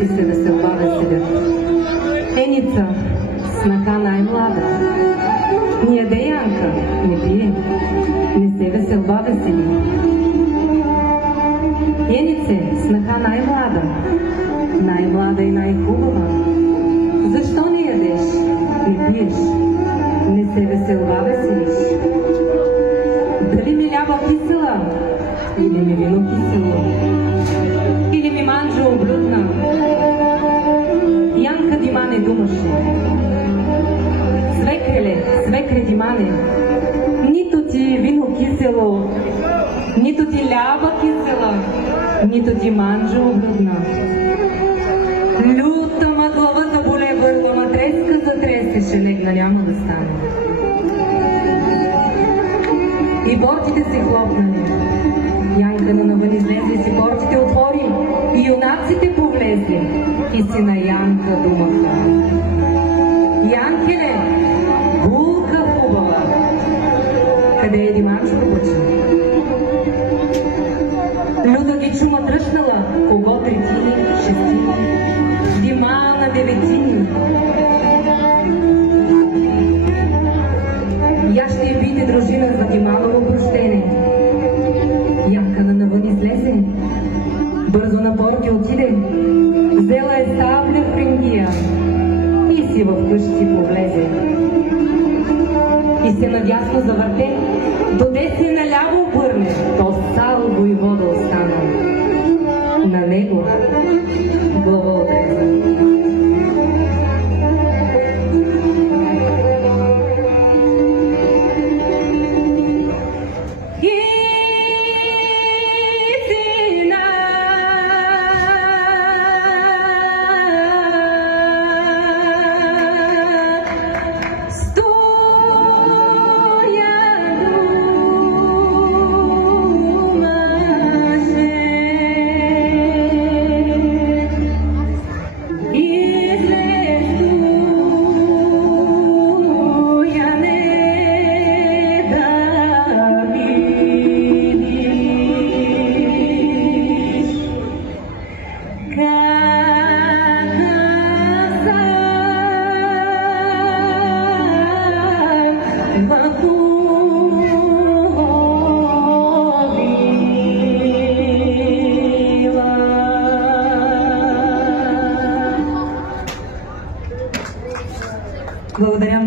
ти се веселба веселят. Еница, снаха най-млада. Ни яде Янка, не пие, не се веселба весели. Енице, снаха най-млада, най-млада и най-хубава. Защо не ядеш, не пиеш, не се веселба веселиш? Дали ми лява кисела, или ми вино кисело, или ми манджа облюдна? Янка Димане думаше: свекреле, свекре Димане, нито ти вино кисело, нито ти лява кисела, нито ти манджа облюдна. Люта ма глава заболе, върва ма треска затресеше, негна няма да стане. И портите се хлопнали. Янка навън излезе, си портите отвори, и юнаците повлезе, и си на Янка думаха: Янкеле, булка хубава, къде е Димачко бъче? Люда ги чума тръщнала, кого третини, шестини, Дима на деветини. Я ще й пийте, дружина, за Диманово прощене. Янка навън излезе, бързо на порти отиде, взела е сабля в пенгия и си в къщи повлезе. И се надясно завърте, доде се наляво обърне, то сал войвода остана. На него глава отреза. Благодаря.